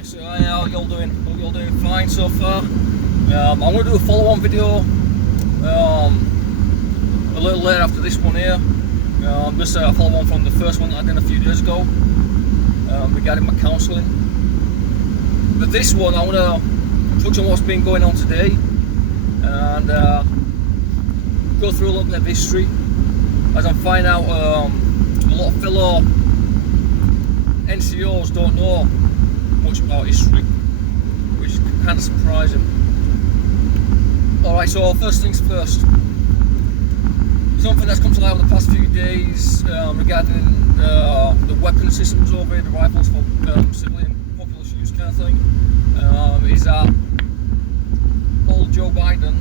Okay, so how y'all doing? Hope you're all doing fine so far. I'm going to do a follow-on video a little later after this one here. Just a follow-on from the first one that I did a few days ago regarding my counselling. But this one, I want to touch on what's been going on today and go through a little bit of history, as I'm finding out a lot of fellow NCOs don't know much about history, which is kind of surprising. Alright, so first things first. Something that's come to light over the past few days regarding the weapon systems over here, the rifles for civilian populous use kind of thing, is that old Joe Biden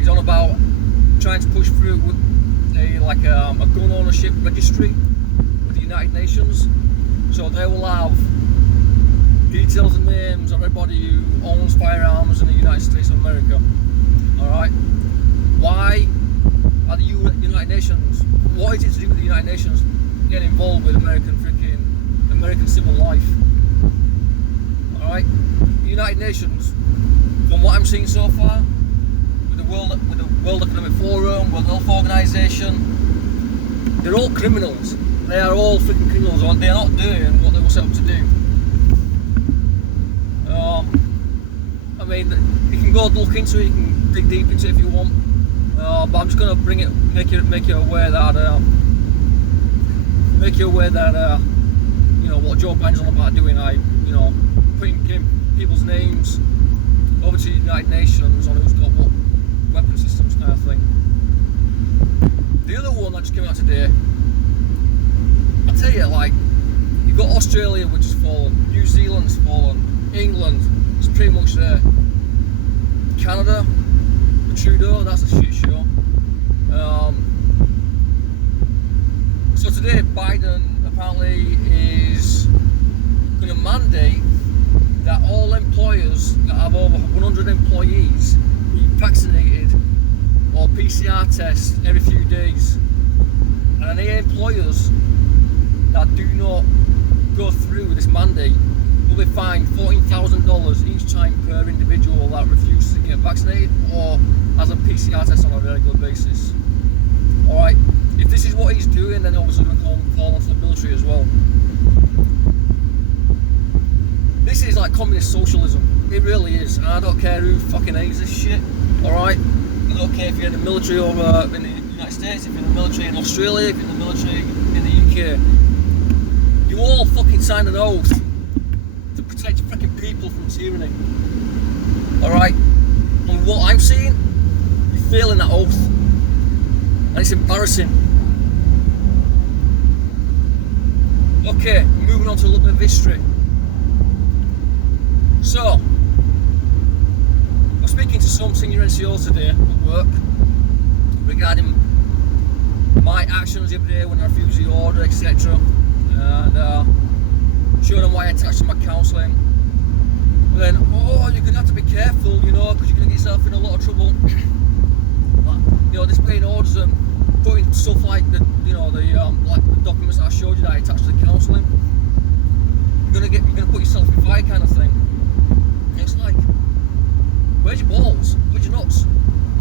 is on about trying to push through a gun ownership registry with the United Nations, so they will have details and names of everybody who owns firearms in the United States of America. Alright, why are the United Nations, what is it to do with the United Nations getting involved with American civil life? Alright, the United Nations, from what I'm seeing so far, with the World Economic Forum, World Health Organization, they're all criminals. They are all freaking criminals. They're not doing what they were set up to do. I mean, you can go look into it, you can dig deep into it if you want, but I'm just going to make you aware that you know what Joe Biden's on about doing, getting people's names over to the United Nations on who's got what weapon systems kind of thing. The other one that just came out today, I tell you, like, you've got Australia, which has fallen, New Zealand's fallen, England is pretty much there, Canada, Trudeau, that's a shit show. So today Biden apparently is going to mandate that all employers that have over 100 employees be vaccinated or PCR test every few days, and any employers that do not go through with this mandate will be fined $14,000 each time per individual that refuses to get vaccinated or has a PCR test on a regular basis. Alright, if this is what he's doing, then obviously we're going to call on to the military as well. This is like communist socialism, it really is, and I don't care who fucking hates this shit. Alright, I don't care if you're in the military over in the United States, if you're in the military in Australia, if you're in the military in the UK. You all fucking signed an oath to protect freaking people from tyranny. Alright? And what I'm seeing, you're failing that oath. And it's embarrassing. Okay, moving on to a little bit of history. So, I'm speaking to some senior NCOs today at work regarding my actions the other day when I refused the order, etc. And showing them why I attached to my counselling. And then, you're going to have to be careful, because you're going to get yourself in a lot of trouble. Displaying orders and putting stuff like the documents that I showed you that I attached to the counselling. You're going to put yourself in fire, kind of thing. And it's like, where's your balls? Where's your nuts?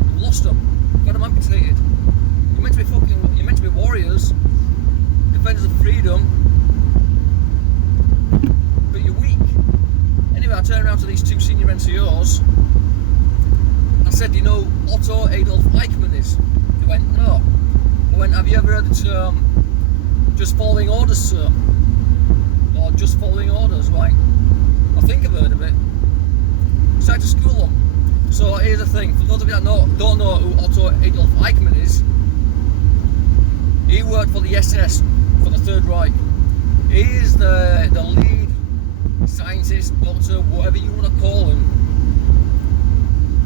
You've lost them. You've got them amputated. You're meant to be warriors, defenders of freedom, but you're weak. Anyway, I turned around to these two senior NCOs. I said, Otto Adolf Eichmann is? They went, no. I went, have you ever heard the term just following orders, sir? Or just following orders? Like, I think I've heard of it. So I had to school them. So here's the thing, for those of you that don't know who Otto Adolf Eichmann is, he worked for the SS, for the Third Reich. He is the lead scientist, doctor, whatever you want to call him,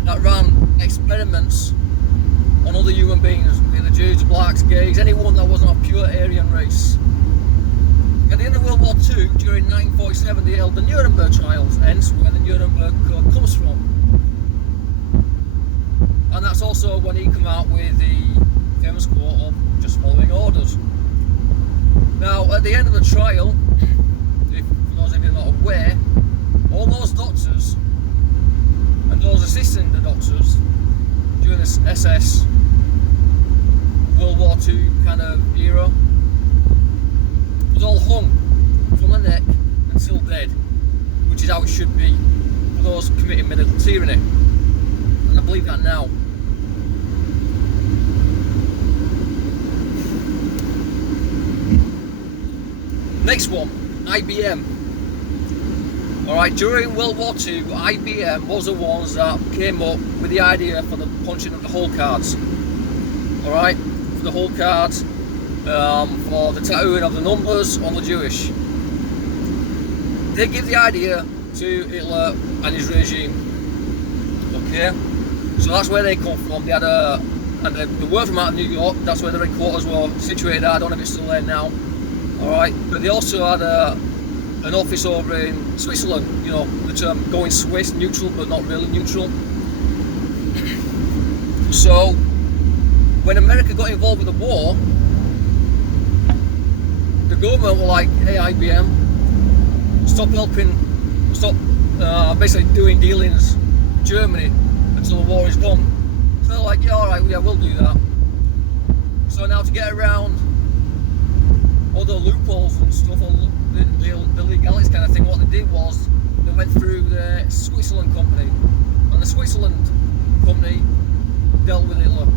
that ran experiments on other human beings, be the Jews, blacks, gays, anyone that wasn't of pure Aryan race. At the end of World War II, during 1947, they held the Nuremberg trials, hence where the Nuremberg Code comes from. And that's also when he came out with the famous quote of just following orders. Now, at the end of the trial, for those if you're not aware, all those doctors and those assisting the doctors during this SS World War II kind of era was all hung from the neck until dead, which is how it should be for those committing medical tyranny, and I believe that now. Next one, IBM. Alright, during World War II, IBM was the ones that came up with the idea for the punching of the hole cards. Alright, for the hole cards, for the tattooing of the numbers on the Jewish. They give the idea to Hitler and his regime. Okay, so that's where they come from. They had and they were from out of New York. That's where the headquarters were situated. I don't know if it's still there now. Alright, but they also had an office over in Switzerland, you know, the term going Swiss, neutral but not really neutral. So, when America got involved with the war, the government were like, hey IBM, stop basically doing dealings with Germany until the war is done. So they're like, yeah, alright, yeah, we'll do that. So now to get around all the loopholes and stuff, all the legalities kind of thing, what they did was they went through the Switzerland company, and the Switzerland company dealt with Hitler.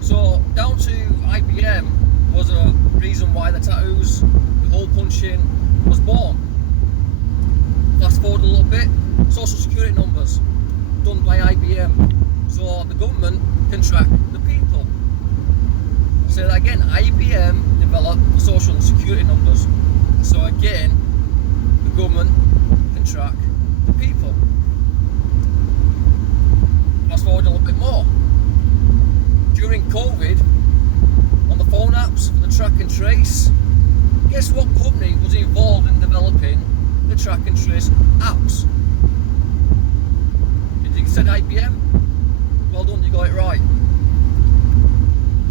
So down to IBM was a reason why the tattoos, the hole punching was born. Fast forward a little bit, social security numbers done by IBM, so the government can track the people. I'll say that again, IBM developed the social security numbers, so again the government can track the people. Fast forward a little bit more. During COVID, on the phone apps for the track and trace, guess what company was involved in developing the track and trace apps? You think it said IBM? Well done, you got it right.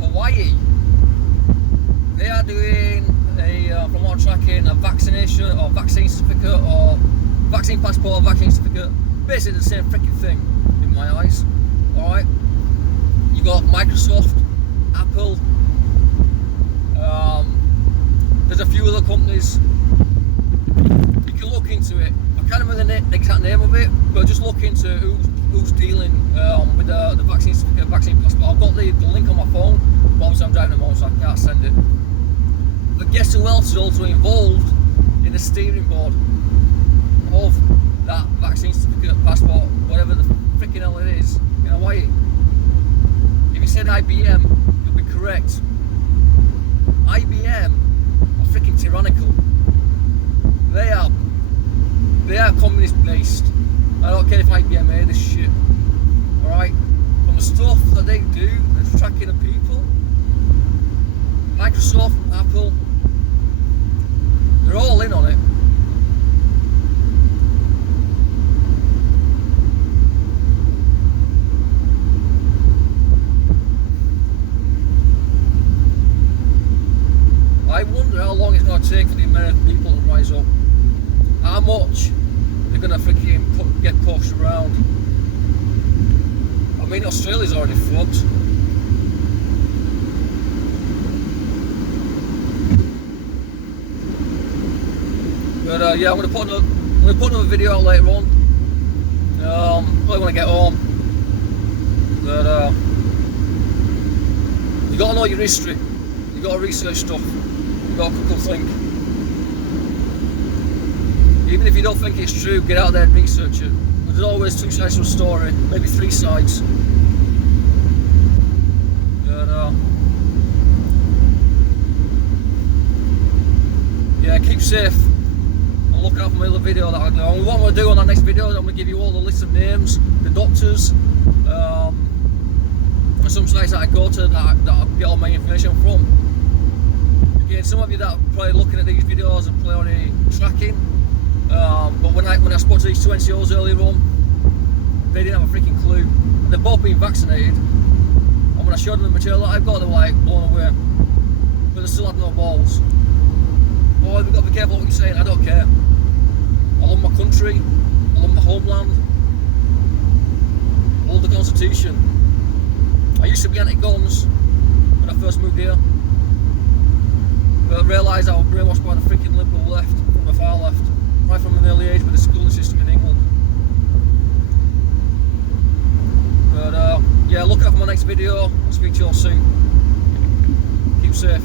Hawaii. They are doing from what I'm tracking, a vaccination or vaccine certificate or vaccine passport or vaccine certificate. Basically the same freaking thing in my eyes. Alright? You got Microsoft, Apple, there's a few other companies. You can look into it. I can't remember the exact name of it, but just look into who's dealing with the vaccine certificate, vaccine passport. I've got the link on my phone, but obviously I'm driving at the moment so I can't send it. But guess who else is also involved in the steering board of that vaccine certificate, passport, whatever the freaking hell it is, in Hawaii? If you said IBM, you'll be correct. IBM are freaking tyrannical. They are communist based. I don't care if IBM hear this shit. Alright? From the stuff that they do, the tracking of people, Microsoft, Apple, they're all in on it. I wonder how long it's going to take for the American people to rise up. How much they're going to freaking get pushed around. I mean, Australia's already fucked. But yeah, I'm going to put another video out later on. Probably when I get home. But you got to know your history. You got to research stuff. You got to think. Even if you don't think it's true, get out there and research it. There's always two sides to a story, maybe three sides. But yeah, keep safe. And look out for my other video that I do. And what I'm going to do on that next video is I'm going to give you all the list of names, the doctors, and some sites that I go to that I get all my information from. Again, some of you that are probably looking at these videos and probably already tracking. But when I spoke to these two NCOs earlier on, they didn't have a freaking clue. They've both been vaccinated, and when I showed them the material that I've got, they were like blown away. But they still had no balls. oh, we've got to be careful what you're saying. I don't care. I love my country. I love my homeland. I love the Constitution. I used to be anti-guns when I first moved here, but I realised I was brainwashed by the freaking liberal left, from the far left, right from an early age with the schooling system in England. But yeah, look out for my next video. I'll speak to you all soon. Keep safe.